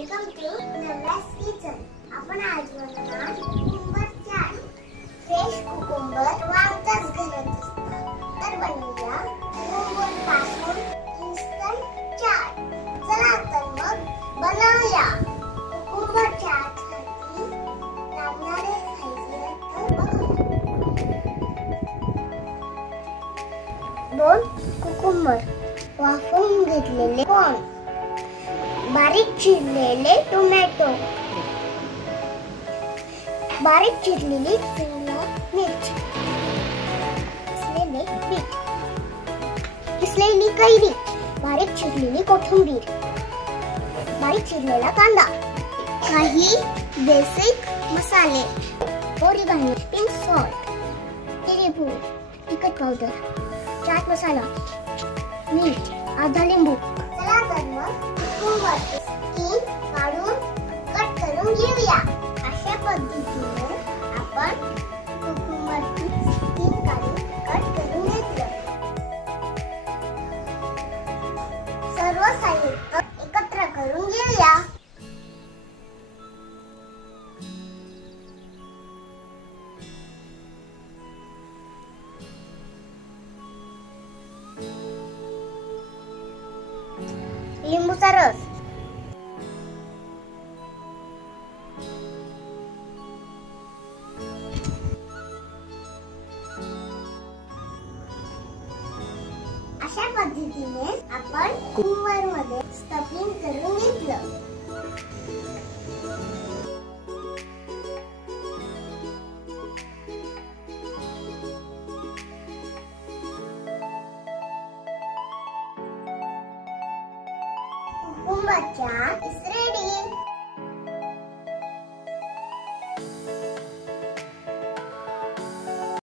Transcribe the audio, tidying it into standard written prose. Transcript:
Welcome to नल्लास kitchen. आपण आज बनवणार कुकुंबर चाट। फ्रेश कुकुंबर वांगताच घरात असतात, तर बनवूया कुकुंबर पासून इन्स्टंट चाट। चला तर मग बनवूया। कुकुंबर चाट साठी लागणारे साहित्य बघूया। 2 कुकुंबर वाफवून घेतलेले कॉर्न, बारीक चिरलेले टोमॅटो, बारीक चिरलेली शिमला मिरची, किसलेले बीट, किसलेली कैरी, बारीक चिरलेली कोथिंबीर, बारीक चिरलेला कांदा, काही बेसिक मसाले, ओरिगॅनो, पिंक सॉल्ट, तिळपूर, तिखट पावडर, चाट मसाला, मीठ, आधा लिंबू। चला तर मग कुकुंबरची स्किन काढून कट करून घेऊया। अशा पद्धतीने आपण कुकुंबरची स्किन काढून कट करून घेतलं। सर्व साहित्य एकत्र करून घेऊया। लिंबूचा रस, अशा पद्धतीने आपण कुकुंबर मध्ये स्टफिंग करून घेतलं। Cucumber chaat is ready.